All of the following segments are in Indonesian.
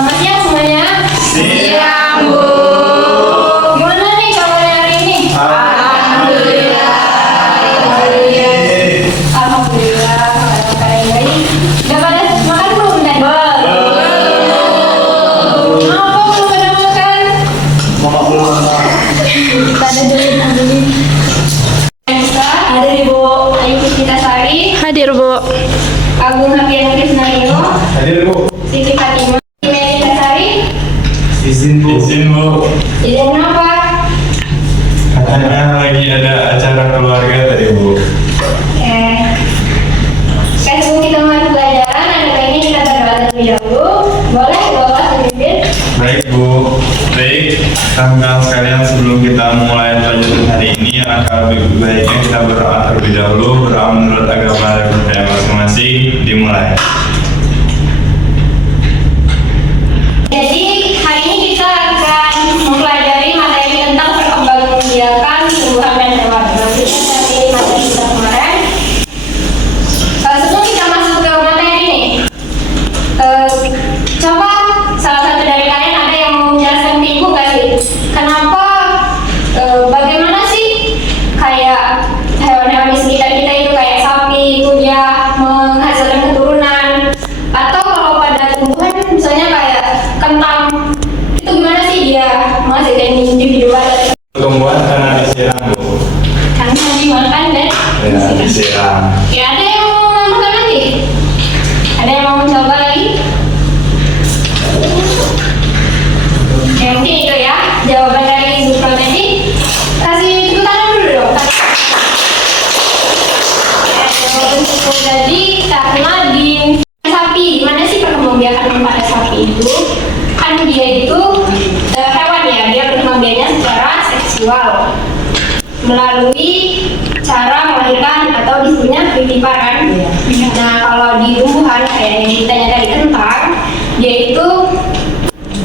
Selamat siang semuanya. Siang, Bu. Gimana nih kabarnya hari ini? Alhamdulillah. Alhamdulillah, kabar yang baik. Udah pada makan belum tadi? Kenapa belum pada makan? Mama belum makan. Kita ada dulu. Ada di Bu Ayu Puspitasari, Hadir, Bu. Agung Hafian Krisnarino, Hadir, Bu. Siti Fatimah, Mary Tasari. Izin, Bu. Izin, Bu. Jadi kenapa? Katanya lagi ada acara keluarga tadi, Bu. Sebelum kita mulai pelajaran, ada baiknya kita berdoa terlebih dahulu. Boleh Bapak terpimpin? Baik, Bu. Baik, rekan-rekan sekalian, sebelum kita mulai pelajaran hari ini, alangkah lebih baiknya kita berdoa terlebih dahulu. Berdoa menurut agama dan budaya masing-masing. Dimulai. Jadi hari ini kita akan mempelajari materi tentang perkembangbiakan tumbuhan dan hewan. Maksudnya dari materi kita kemarin. Sebelum kita masuk ke materi nih, coba salah satu dari kalian ada yang mau menjelaskan ke ibu nggak sih? Kenapa, bagaimana sih kayak hewan-hewan di sekitar kita itu kayak sapi itu dia menghasilkan keturunan, atau kalau pada tumbuhan misalnya kayak kentang itu gimana sih dia menghasilkan individual? Tumbuhan karena disiram, Bu. Karena dimakan dan Ya, disiram. ya, ada yang mau menambahkan lagi? Ada yang mau mencoba lagi? Ya mungkin itu ya jawaban dari Ibu Pro tadi. Kasih tepuk tangan dulu dong. Ya, jawaban Ibu tadi karena di sapi, gimana sih perkembangbiakan pada sapi itu? Kan dia itu hewan ya, dia perkembangbiakannya secara seksual melalui cara melahirkan atau disebutnya viviparan. Nah, kalau di tumbuhan kayak yang ditanya tadi kentang, dia itu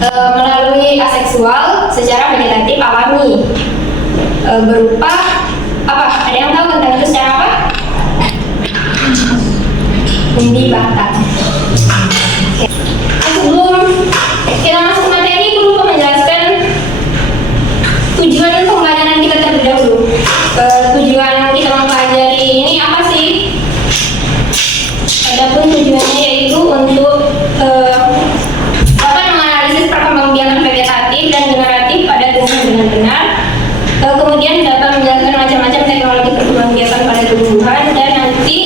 melalui aseksual secara vegetatif alami, berupa apa? Ada yang tahu kentang itu secara apa? Umbi batang. Oke. Sebelum kita masuk materi, aku lupa menjelaskan tujuan pembelajaran kita terlebih dahulu. Tujuan kita mempelajari ini apa sih? Adapun tujuannya yaitu untuk dapat menganalisis perkembangbiakan vegetatif dan generatif pada tumbuhan dengan benar. Kemudian dapat menjelaskan macam-macam teknologi perkembangbiakan pada tumbuhan, dan nanti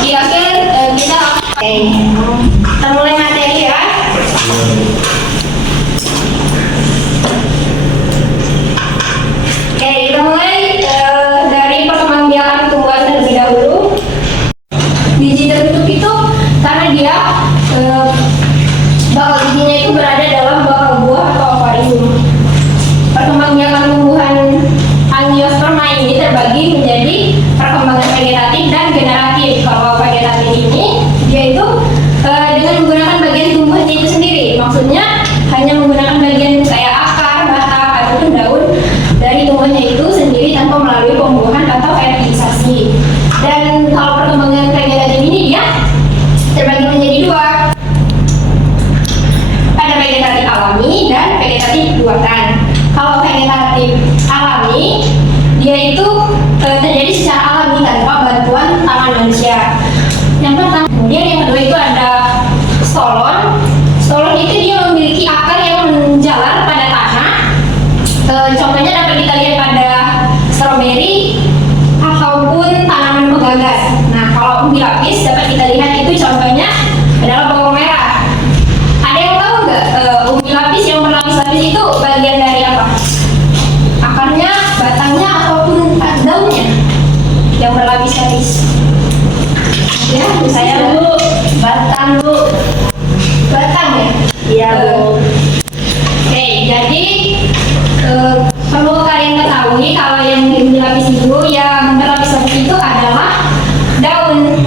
di akhir kita kita mulai materi ya. Oke, kita mulai dari perkembangbiakan tumbuhan terlebih dahulu. Biji tertutup itu karena dia bakal bijinya itu berada dalam bakal buah atau ovarium. Perkembangbiakan tumbuhan angiosperma ini terbagi menjadi perkembangan vegetatif dan generatif. Kalau vegetatif ini dia itu dengan menggunakan bagian tumbuhannya itu sendiri. Maksudnya hanya menggunakan bagian kayak akar, batang ataupun daun dari tumbuhannya itu sendiri tanpa melalui pembuahan atau fertilisasi. Dan kalau perkembangan vegetatif ini dia terbagi menjadi dua. Ada vegetatif alami dan vegetatif buatan. Kalau vegetatif alami dia itu terjadi secara alami tanpa bantuan tangan manusia. Yang pertama, kemudian yang kedua itu ada stolon. Stolon itu dia memiliki akar yang menjalar pada tanah. Contohnya dapat kita lihat pada stroberi ataupun tanaman penggagas. Nah, kalau umbi lapis dapat kita lihat itu contohnya adalah bawang merah. Ada yang tahu nggak umbi lapis yang berlapis-lapis itu bagian dari apa? Akarnya, batangnya, ataupun daunnya yang berlapis-lapis? Ya, saya Bu, batang Bu. Batang ya? Iya Bu. Oke, jadi perlu kalian ketahui kalau yang berlapis itu, yang berlapis-lapis itu adalah daun.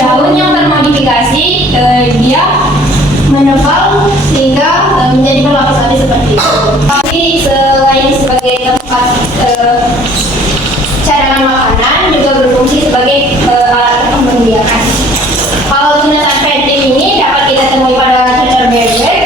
Daun yang termodifikasi, dia menebal sehingga menjadi berlapis-lapis seperti itu. Tapi selain sebagai tempat cadangan makanan, juga berfungsi sebagai alat perkembangbiakan. Kalau tunas adventif ini dapat kita temui pada cacar bebek,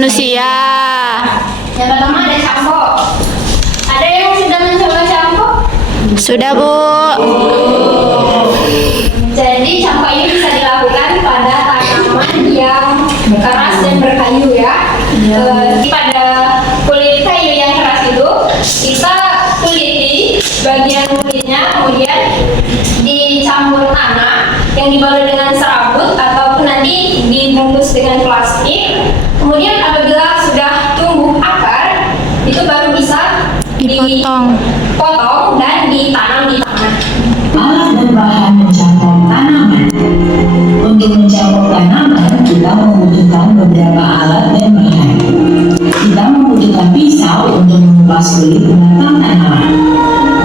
manusia. Yang pertama ada campo. Ada yang sudah mencoba campo? Sudah, Bu. Jadi campo ini bisa dilakukan pada tanaman yang keras dan berkayu ya. Pada kulit kayu yang keras itu kita kuliti bagian kulitnya, kemudian dicampur tanah yang dibalut dengan serabut ataupun nanti dibungkus dengan plastik. Kemudian apabila sudah tumbuh akar, itu baru bisa dipotong dan ditanam di tanah. Alat dan bahan mencampur tanaman. Untuk mencampur tanaman, kita membutuhkan beberapa alat dan bahan. Kita membutuhkan pisau untuk mengupas kulit batang tanaman.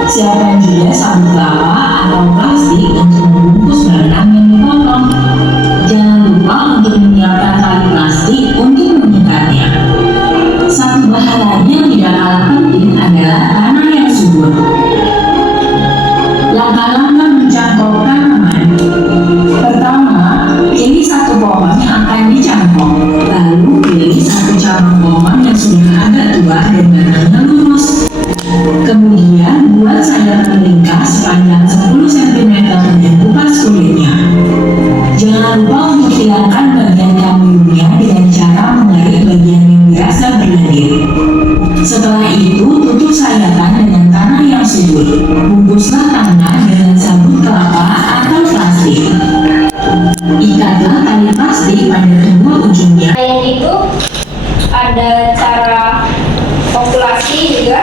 Siapkan juga sabut kelapa atau plastik untuk membungkus batang yang dipotong. Jangan lupa untuk menyiapkan tali plastik untuk mengikatnya. Satu bahan lain yang tidak kalah penting adalah tanah yang subur. Langkah-langkah mencampur tanaman. Pertama, pilih satu pohon yang akan dicampur. Lalu pilih satu cabang pohon yang sudah agak tua dan batangnya lurus. Kemudian buat sayap melingkar sepanjang 10 cm dan kupas kulitnya. Jangan lupa untuk hilangkan bagian kambiumnya dengan cara mengarik bagian yang dirasa berlendir. Setelah itu, tutup sayatan dengan tanah yang subur. Bungkuslah tanah dengan sabut kelapa atau plastik. Ikatlah tali plastik pada kedua ujungnya. Selain itu ada cara populasi juga.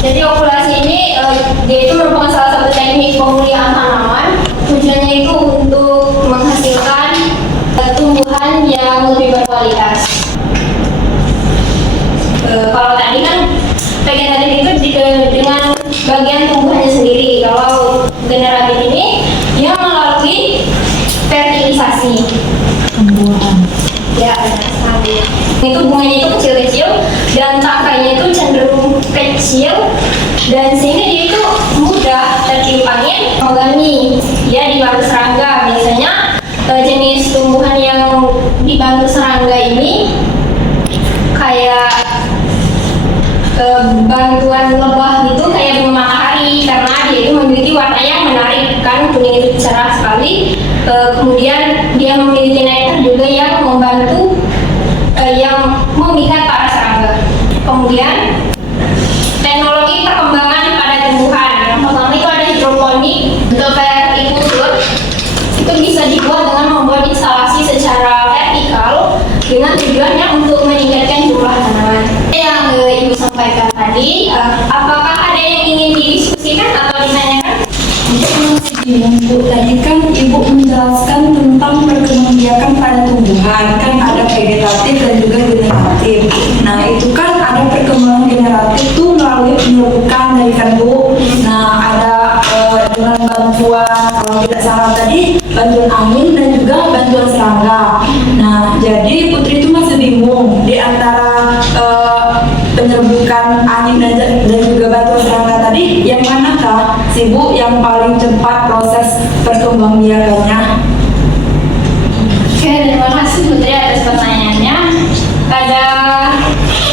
Jadi populasi ini dia itu merupakan salah satu teknik pemulihan tanaman. Tujuannya itu untuk menghasilkan tumbuhan yang lebih berkualitas. Kalau tadi kan vegetatif itu dengan bagian tumbuhannya sendiri. Kalau generatif ini dia melalui fertilisasi. Ya, itu bunganya itu kecil-kecil dan cangkainya itu cenderung kecil dan sehingga dia itu mudah tertiup angin. Monogami ya dibantu serangga. Biasanya jenis tumbuhan yang dibantu serangga ini kayak bantuan lebah gitu, kayak bunga matahari, karena dia itu memiliki warna yang menarik kan, kuning itu cerah sekali. Kemudian dia memiliki nektar juga yang membantu yang memikat para serangga. Kemudian teknologi perkembangan pada tumbuhan. Yang pertama itu ada hidroponik atau vertikultur. Itu bisa dibuat dengan membuat instalasi secara vertikal dengan tujuannya untuk meningkatkan jumlah tanaman. Yang Ibu sampaikan tadi, apakah ada yang ingin didiskusikan atau ditanyakan? Bu, tadi kan Ibu menjelaskan tentang perkembangbiakan pada tumbuhan, kan ada vegetatif dan juga generatif. Nah, itu kan ada perkembangan generatif tuh melalui penyerbukan dari kan Bu. Nah, ada dengan bantuan, kalau tidak salah tadi, bantuan angin dan juga bantuan serangga. Nah, jadi Putri itu masih bingung di antara penyerbukan angin dan juga bantuan serangga tadi, yang manakah si Bu yang paling cepat proses perkembangbiakannya? Oke, terima kasih Putri atas pertanyaannya. Ada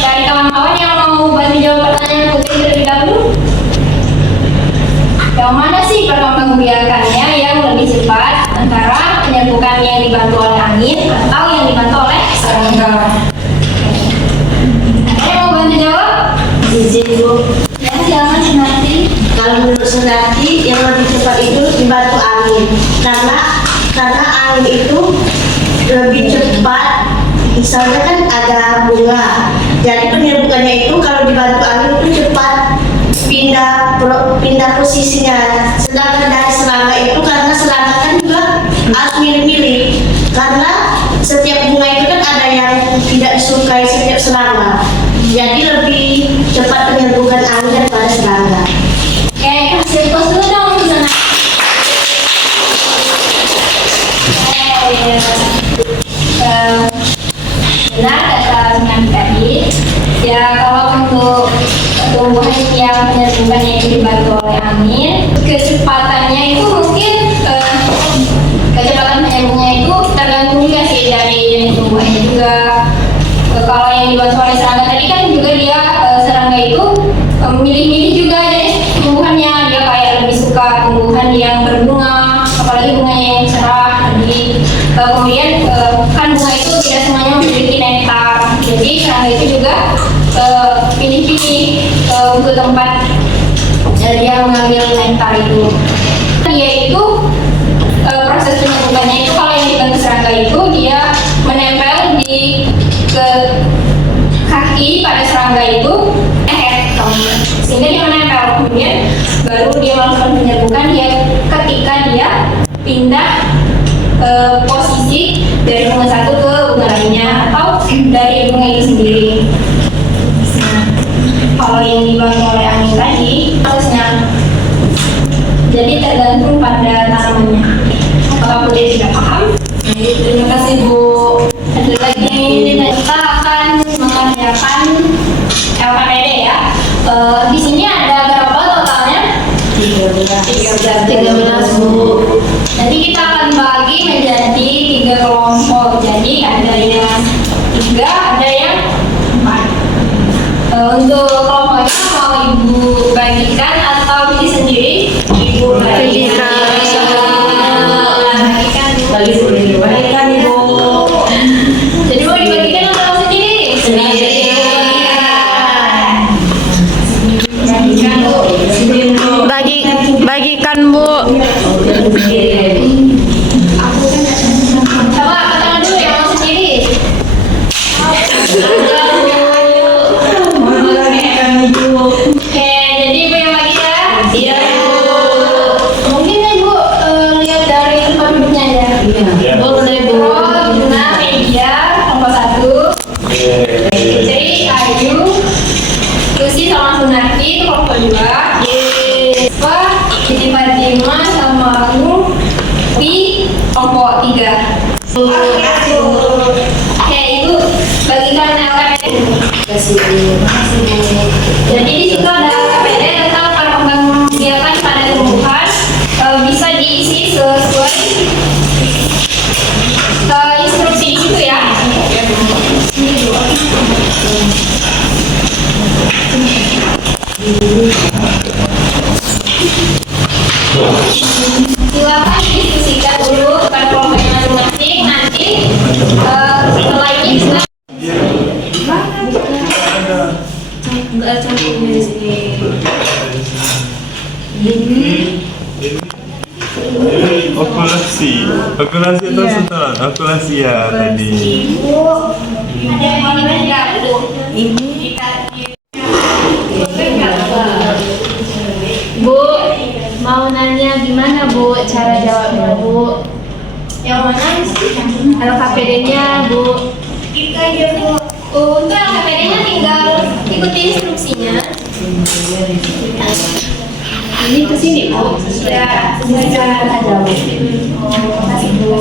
dari kawan-kawan yang mau bantu jawab pertanyaan Putri terlebih dahulu? Yang mana sih perkembangbiakannya yang lebih cepat antara penyerbukan yang dibantu oleh angin atau yang dibantu oleh serangga? Ada yang mau bantu jawab? Izin Bu, Ya, silakan Sunarti. kalau menurut Sunarti yang lebih cepat itu dibantu angin, karena angin itu lebih cepat. Misalnya kan ada bunga, jadi penyerbukannya itu kalau dibantu angin itu cepat pindah posisinya. Sedangkan dari serangga itu, karena serangga kan juga harus milih-milih, karena setiap bunga itu kan ada yang tidak disukai setiap serangga. Jadi lebih cepat penyerbukan angin daripada serangga. Oke, kasih pos dulu dong Sunarti. Benar kata Sunarti tadi. Ya, kalau untuk tumbuhan yang yang penyerbukan yaitu dibantu oleh angin. Kecepatannya itu mungkin kecepatan penyambungnya itu tergantung juga sih dari jenis tumbuhannya juga. Kalau yang dibantu oleh serangga tadi kan juga dia serangga itu milih-milih juga jenis tumbuhannya. Dia kayak lebih suka tumbuhan yang berbunga, apalagi bunganya yang cerah. Jadi kemudian kan bunga itu tidak semuanya memiliki nektar. Jadi serangga itu juga pilih-pilih untuk tempat dia mengambil nektar itu. Dia itu proses penyembuhannya itu kalau yang dibantu serangga itu dia menempel di ke kaki pada serangga itu sehingga dia menempel, kemudian baru dia melakukan penyerbukan dia ketika dia pindah posisi dari bunga satu ke bunga lainnya atau dari bunga itu sendiri. Nah, kalau yang dibantu oleh angin tadi prosesnya jadi tergantung pada tanamannya. Apakah Bude sudah paham? Terima kasih Bu. Ada lagi, kita akan mengerjakan LKPD ya. Di sini ada berapa totalnya? 13 Bu. Jadi kita akan bagi menjadi 3 kelompok. Jadi ada yang 3, ada yang 4. Untuk kelompoknya mau Ibu bagikan atau pilih sendiri? Ibu bagikan. Bagikan Ibu. Jadi mau dibagikan atau sendiri? Sendiri. Bagikan Bu. Coba angkat tangan dulu yang mau sendiri. Oke, jadi Ibu yang bagi ya? Iya. Mungkin Ibu lihat dari tempat duduknya aja. Iya. Boleh Bu. Guna meja kelompok 1. Jadi Ayu, Lucy sama Sunarti itu kelompok 2. Wah, Siti Fatimah sama aku di kelompok 3. Oke, Ibu bagikan LKPD. Jadi di situ ada LKPD tentang perkembangbiakan pada tumbuhan. Bisa diisi sesuai instruksi di situ ya. Silakan diskusikan dulu pada kelompoknya masing-masing. Nanti setelah ini kita Enggak cantik di sini. Okulasi itu setelah okulasi ya tadi. ada yang mau dibaca Bu. Bu, mau nanya gimana Bu cara jawabnya Bu? Yang mana sih? LKPD-nya Bu. Kita aja Bu. Untuk LKPD-nya tinggal ikuti instruksinya. Ini ke sini Bu. Ya, Silakan aja Bu. kasih Bu.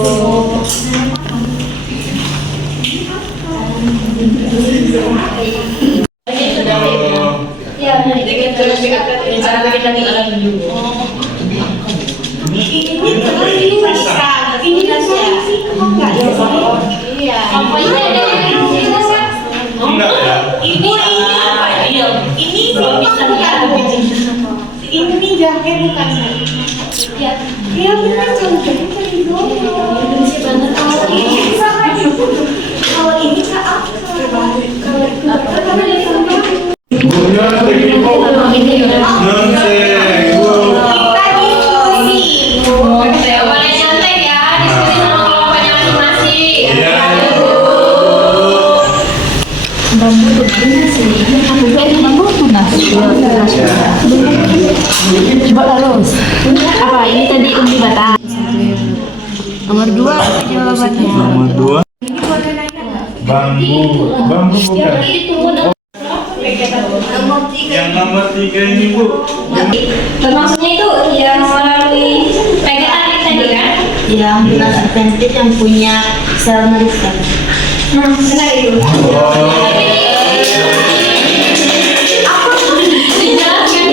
Ya, pokoknya ada yang Enggak ya? Ini jahe bukan ya. ya bukan jahe dari dulu. Kalau ini kak Boleh nyantai ya, diskusi sama kelompoknya masing-masing. Coba terus. Apa ini tadi umbi batang? Nomor 2 apa jawabannya? Nomor 2 bambu bukan. Yang nomor 3 ini Bu. Maksudnya itu yang melalui vegetatif tadi kan? yang adventif yang punya sel meriskan. Benar itu. Oh. Dijelaskan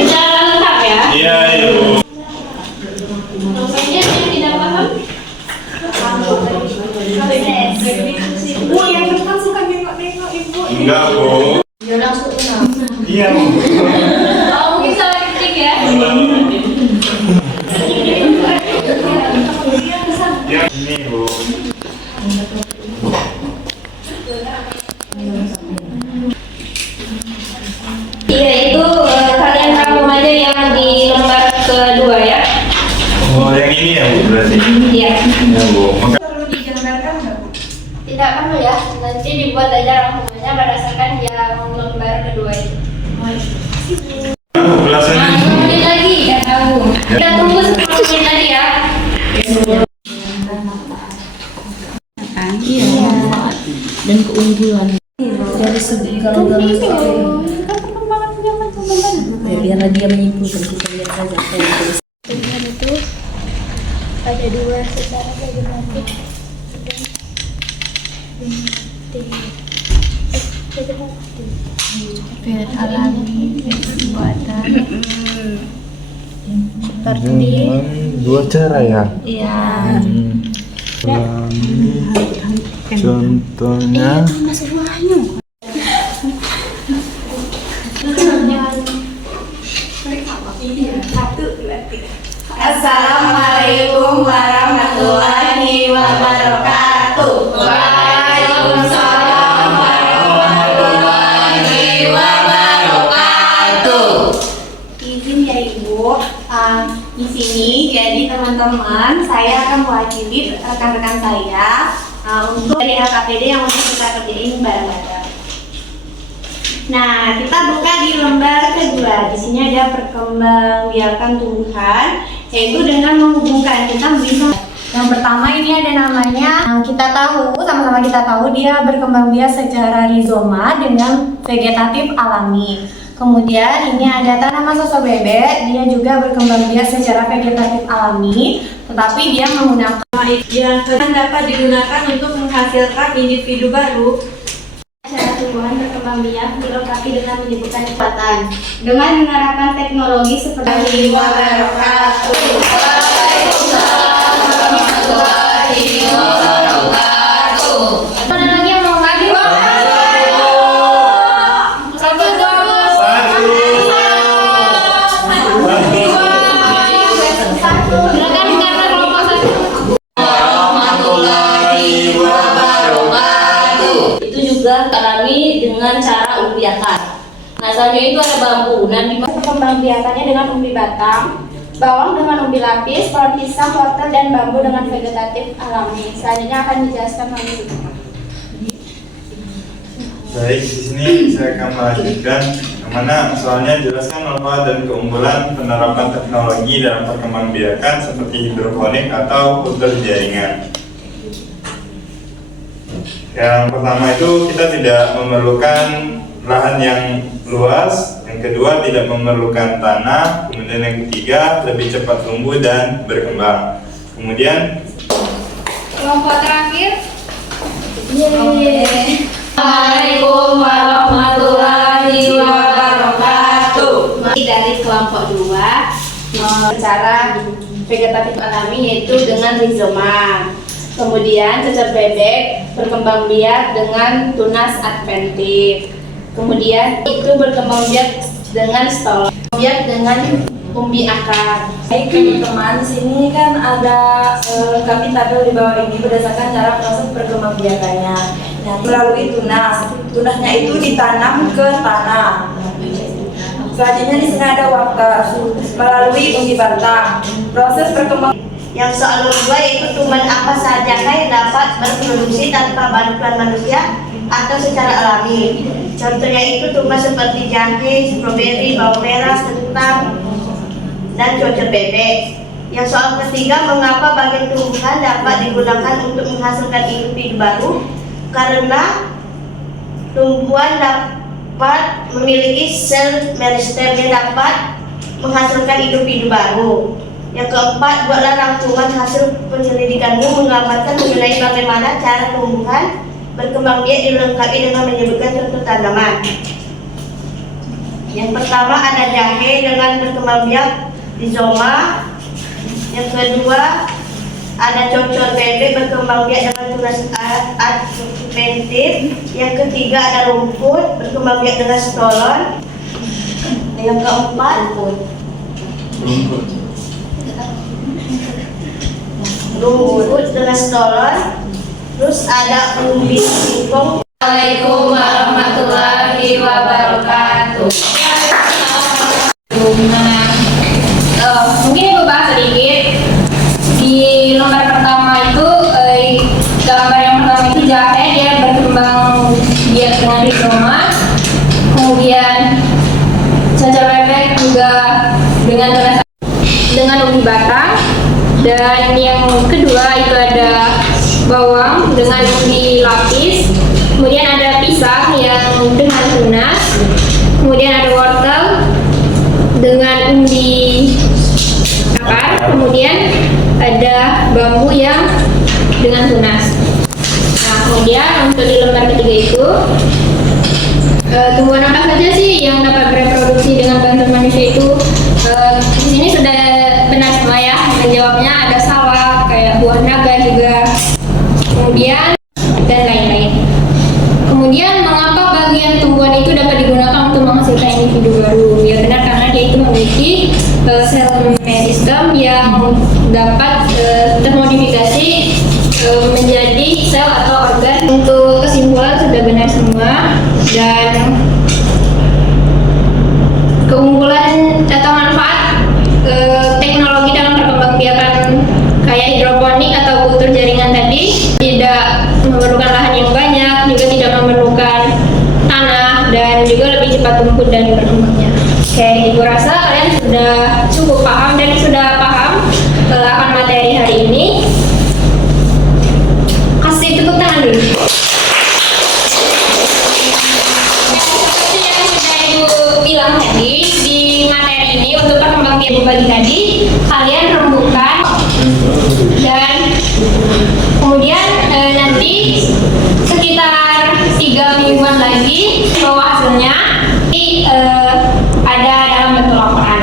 Enggak, Bu. Dia langsung kenal. Iya, Bu. Oh, mungkin salah ketik ya. Ya, ini, Bu. Iya, itu kalian rangkum aja yang di lembar kedua ya. Oh, yang ini ya, Bu, berarti. Iya. Ya, Bu. Maka Perlu digambarkan nggak, Bu? Tidak perlu ya, nanti dibuat aja rangkumannya berdasarkan yang lembar kedua itu. belasannya. Menit lagi, ya tahu. Kita tunggu 10 menit lagi ya. Iya. Dan keunggulan dari segi galau-galau ya, biarlah dia menyimpulkan, kita lihat saja apa yang terjadi. Tujuan itu ada dua secara vegetatif Veget alami buatan seperti Dua cara ya. ya Contohnya Assalamualaikum warahmatullahi wabarakatuh. Waalaikumsalam warahmatullahi wabarakatuh. Izin ya Ibu, di sini jadi teman-teman saya akan mewakili rekan-rekan saya untuk dari LKPD yang untuk kita kerjain bareng-bareng. Nah, kita buka di lembar kedua. Di sini ada perkembangbiakan tumbuhan, yaitu dengan menghubungkan. Kita bisa. Yang pertama ini ada namanya, kita tahu, sama-sama kita tahu dia berkembang biak secara rizoma dengan vegetatif alami. Kemudian ini ada tanaman soso bebek, dia juga berkembang biak secara vegetatif alami, tetapi dia menggunakan Yang dapat digunakan untuk menghasilkan individu baru. cara tumbuhan berkembang biak dilengkapi dengan menyebutkan kekuatan dengan menerapkan teknologi seperti Ada lagi yang mau lagi? Satu, dua, silakan karena kelompok satu. itu juga alami dengan cara umbiakan. Nah, selanjutnya itu ada bambu. Nah, di perkembangbiakannya dengan umbi batang, bawang dengan umbi lapis, pohon pisang, wortel, dan bambu dengan vegetatif alami. Selanjutnya akan dijelaskan oleh Ibu. baik, di sini saya akan melanjutkan yang mana soalnya jelaskan manfaat dan keunggulan penerapan teknologi dalam perkembangbiakan seperti hidroponik atau kultur jaringan. Yang pertama itu kita tidak memerlukan lahan yang luas, yang kedua tidak memerlukan tanah, kemudian yang ketiga lebih cepat tumbuh dan berkembang. Kemudian Kelompok terakhir. Assalamualaikum warahmatullahi wabarakatuh. Dari kelompok 2, cara vegetatif alami yaitu dengan rizoma. Kemudian cecep bebek berkembang biak dengan tunas adventif. Kemudian itu berkembang biak dengan stol, biak dengan umbi akar. Baik teman-teman, di sini kan ada lengkapi tabel di bawah ini berdasarkan cara proses perkembangbiakannya. Nah, melalui tunas, tunasnya itu ditanam ke tanah. Selanjutnya di sini ada water melalui umbi batang. Proses perkembang Yang soal kedua yaitu tumbuhan apa saja yang dapat berproduksi tanpa bantuan manusia atau secara alami. Contohnya itu tumbuhan seperti jangkrik, stroberi, bawang merah, kentang, dan cocok bebek. Yang soal ketiga, mengapa bagian tumbuhan dapat digunakan untuk menghasilkan individu baru? Karena tumbuhan dapat memiliki sel meristem yang dapat menghasilkan individu baru. Yang keempat, buatlah rangkuman hasil penyelidikanmu menggambarkan mengenai bagaimana cara tumbuhan berkembang biak dilengkapi dengan menyebutkan contoh tanaman. Yang pertama ada jahe dengan berkembang biak rizoma. Yang kedua ada cocor bebek berkembang biak dengan tunas adventif. Yang ketiga ada rumput berkembang biak dengan stolon. Yang keempat rumput dengan stolon. Terus ada umbi singkong. Assalamualaikum warahmatullahi wabarakatuh. Mungkin Ibu bahas sedikit di lembar pertama itu gambar yang pertama itu jahe, dia berkembang biak dengan rizoma. Kemudian cacar bebek juga dengan umbi batang. Dan yang kedua itu ada bawang dengan umbi lapis. Kemudian ada pisang yang dengan tunas. Kemudian ada wortel dengan umbi akar. Kemudian ada bambu yang dengan tunas. Nah, kemudian untuk di lembar ketiga itu tumbuhan apa saja sih yang dapat bereproduksi dengan bantuan manusia itu? Di sini sudah benar semua ya. Menjawabnya ada sawah, kayak buah naga juga. Kemudian dan lain-lain. Kemudian mengapa bagian tumbuhan itu dapat digunakan untuk menghasilkan individu baru? Ya benar, karena dia itu memiliki sel meristem yang dapat termodifikasi menjadi sel atau organ. Untuk kesimpulan sudah benar semua, dan keunggulan atau manfaat teknologi dalam perkembangbiakan kayak hidroponik atau kultur jaringan tadi tidak memerlukan lahan yang banyak, juga tidak memerlukan tanah, dan juga lebih cepat tumbuh dan berkembangnya. Oke, Ibu rasa kalian sudah cukup paham dan sudah paham akan materi hari ini. Kasih tepuk tangan dulu. Seperti yang sudah Ibu bilang tadi, di materi ini untuk perkembangbiakan pagi tadi kalian rembukan, dan kemudian nanti sekitar 3 mingguan lagi bahwa hasilnya ada dalam bentuk laporan.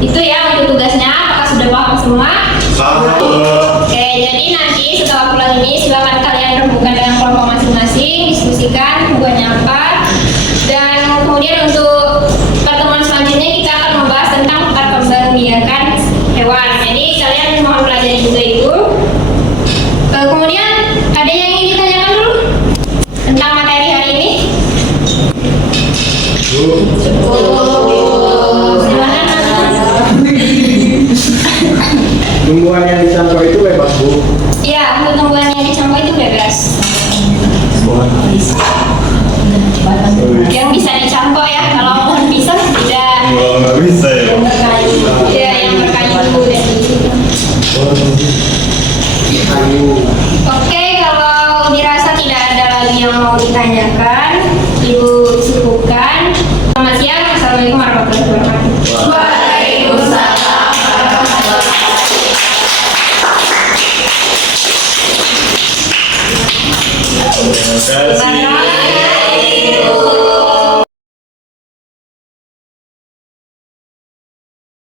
Itu ya untuk tugasnya. Apakah sudah paham semua? Oke, jadi nanti setelah pulang ini silakan kalian rembukan dengan kelompok masing-masing, diskusikan tujuannya apa, dan kemudian untuk pertemuan selanjutnya kita akan membahas tentang perkembangbiakan hewan. Jadi kalian mohon pelajari juga itu. Kemudian ada yang ingin ditanyakan dulu tentang materi hari ini? Tumbuhan yang dicangkok itu bebas, Bu? Iya, untuk tumbuhan yang dicangkok itu bebas. Yang bisa dicangkok ya, kalau bisa tidak. Kalau nggak bisa ya. Iya, yang berkayu dan Oke, kalau dirasa tidak ada lagi yang mau ditanyakan, Ibu cukupkan. Selamat siang, Assalamualaikum warahmatullahi wabarakatuh. Waalaikumsalam warahmatullahi wabarakatuh. Terima kasih.